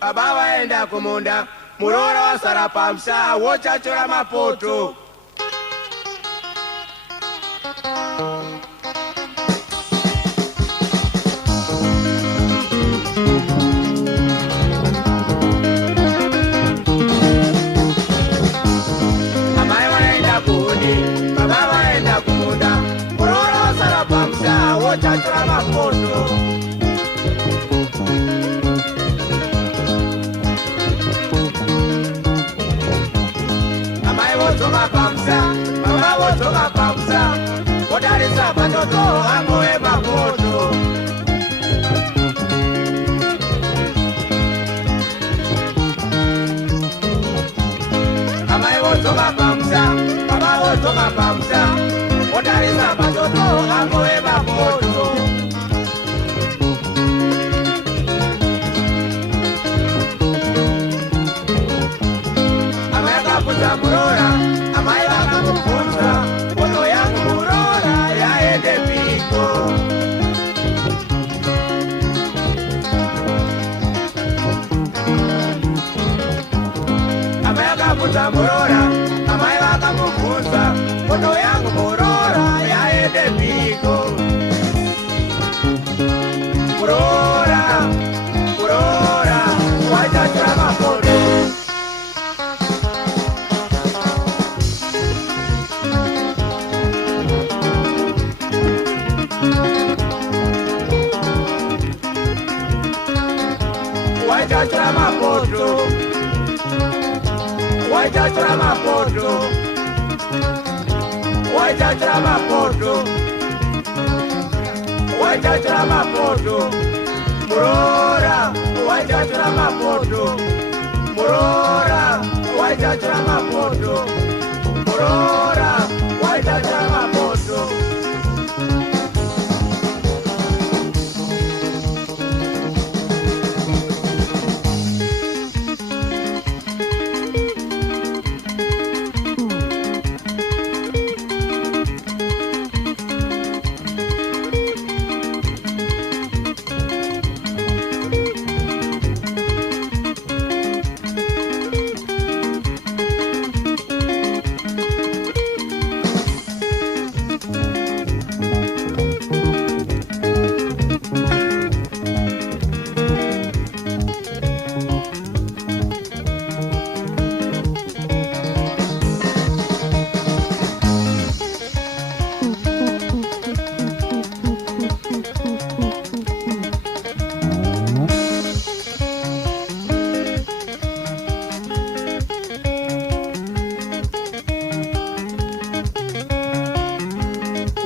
baba waenda kumunda, murora wasara pamsa, wochachora mapoto. Amai waenda kundi, baba waenda kumunda, murora wasara pamsa, wochachora mapoto. Wotoka pamsa, mama wotoka pamsa, odarisa patoto amoe mapoto. Amai wotoka pamsa, mama wotoka pamsa, odarisa patoto amoe mapoto. Murora, amai wakamufunza, ono yangu murora yaende piko. Amai wakafunza murora, amai wakamufunza, ono yangu murora yaende piko. Murora, murora, wachachura mapoto. Wachachura mapoto, wachachura mapoto, wachachura mapoto, wachachura mapoto, murora, wachachura mapoto, murora, wachachura mapoto, murora, wachachura mapoto.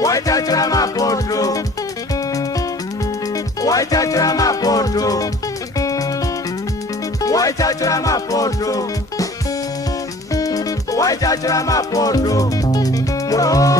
Wachachura mapoto, wachachura mapoto, wachachura mapoto, wachachura mapoto, murora.